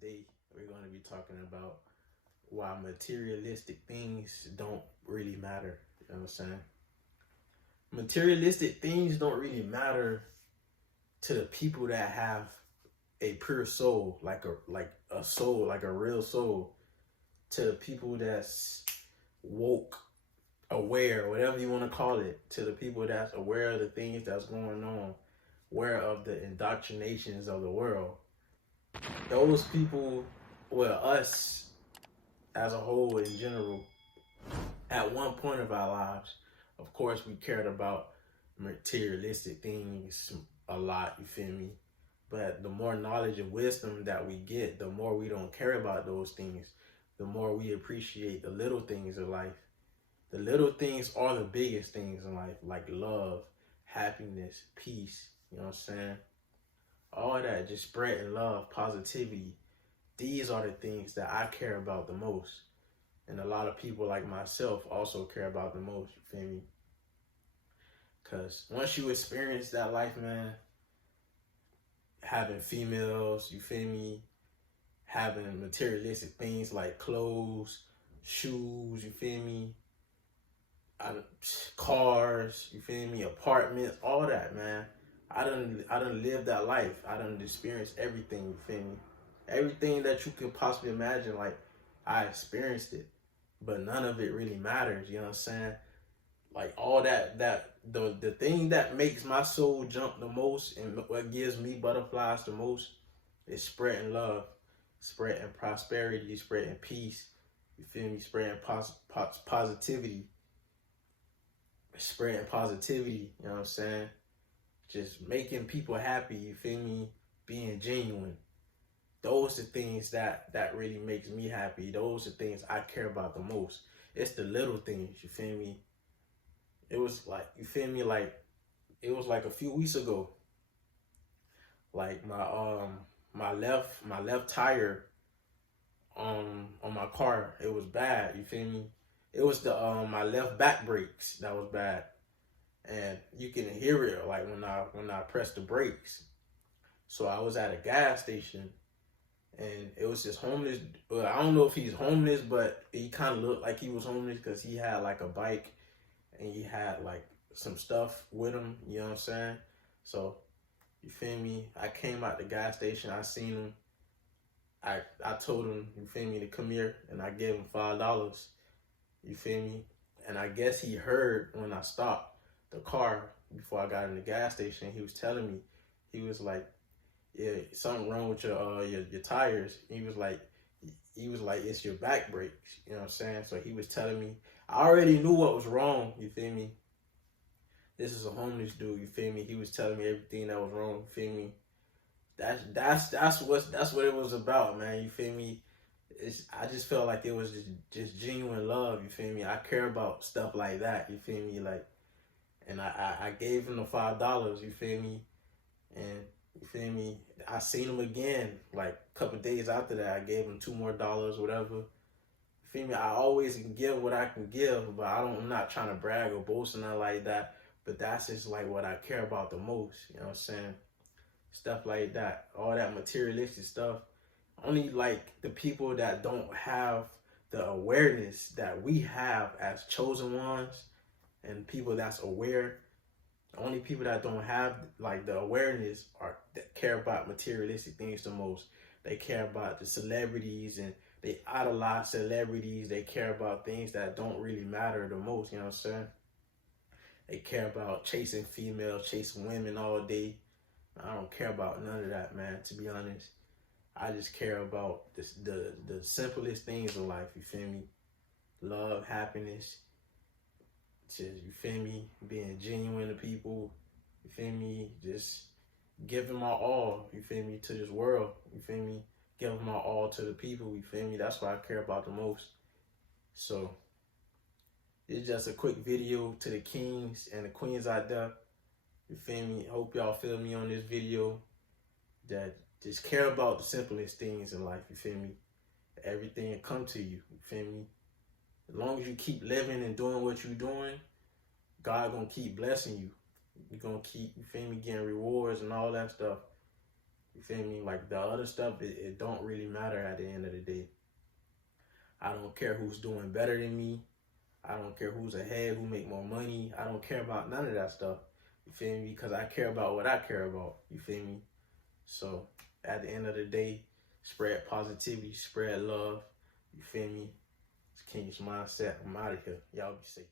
Today we're going to be talking about why materialistic things don't really matter. You know what I'm saying? Materialistic things don't really matter to the people that have a pure soul, like a soul, like a real soul. To the people that's woke, aware, whatever you want to call it. To the people that's aware of the things that's going on, aware of the indoctrinations of the world. Those people, well, us as a whole in general, at one point of our lives, of course, we cared about materialistic things a lot, you feel me? But the more knowledge and wisdom that we get, the more we don't care about those things, the more we appreciate the little things of life. The little things are the biggest things in life, like love, happiness, peace, you know what I'm saying? All that, just spreading love, positivity. These are the things that I care about the most. And a lot of people like myself also care about the most, you feel me? Because once you experience that life, man, having females, you feel me? Having materialistic things like clothes, shoes, you feel me? Cars, you feel me? Apartments, all that, man. I done lived that life. I done experienced everything, you feel me? Everything that you could possibly imagine, like, I experienced it. But none of it really matters, you know what I'm saying? Like all the thing that makes my soul jump the most and what gives me butterflies the most is spreading love, spreading prosperity, spreading peace, you feel me? Spreading positivity, spreading positivity, you know what I'm saying? Just making people happy, you feel me? Being genuine. Those are things that really makes me happy. Those are things I care about the most. It's the little things, you feel me? It was like, you feel me? Like, it was like a few weeks ago. Like my left tire on my car, it was bad, you feel me? It was the my left back brakes that was bad. And you can hear it like when I press the brakes. So I was at a gas station and it was this homeless. Well, I don't know if he's homeless, but he kind of looked like he was homeless because he had like a bike and he had like some stuff with him. You know what I'm saying? So you feel me? I came out the gas station. I seen him. I told him, you feel me, to come here, and I gave him $5. You feel me? And I guess he heard when I stopped the car before I got in the gas station. He was telling me, he was like, yeah, something wrong with your tires. He was like, it's your back brakes. You know what I'm saying? So he was telling me, I already knew what was wrong. You feel me? This is a homeless dude. You feel me? He was telling me everything that was wrong. You feel me? That's what it was about, man. You feel me? I just felt like it was just genuine love. You feel me? I care about stuff like that. You feel me? Like, and I gave him the $5. You feel me? And you feel me? I seen him again like a couple days after that. I gave him $2 more, whatever. You feel me? I always can give what I can give, but I'm not trying to brag or boast or nothing like that. But that's just like what I care about the most. You know what I'm saying? Stuff like that. All that materialistic stuff. Only like the people that don't have the awareness that we have as chosen ones and people that's aware. The only people that don't have like the awareness are that care about materialistic things the most. They care about the celebrities and they idolize celebrities. They care about things that don't really matter the most, you know what I'm saying? They care about chasing females, chasing women all day. I don't care about none of that, man, to be honest. I just care about the simplest things in life, you feel me? Love, happiness, just, you feel me? Being genuine to people, you feel me? Just giving my all, you feel me, to this world, you feel me? Giving my all to the people, you feel me? That's what I care about the most. So, it's just a quick video to the kings and the queens out there. You feel me? Hope y'all feel me on this video. That just care about the simplest things in life, you feel me? Everything will come to you, you feel me? As long as you keep living and doing what you're doing, God gonna keep blessing you. You're gonna keep, you feel me, getting rewards and all that stuff. You feel me? Like the other stuff, it don't really matter at the end of the day. I don't care who's doing better than me. I don't care who's ahead, who make more money. I don't care about none of that stuff. You feel me? Because I care about what I care about. You feel me? So at the end of the day, spread positivity, spread love. You feel me? It's King's Mindset. I'm out of here. Y'all be safe.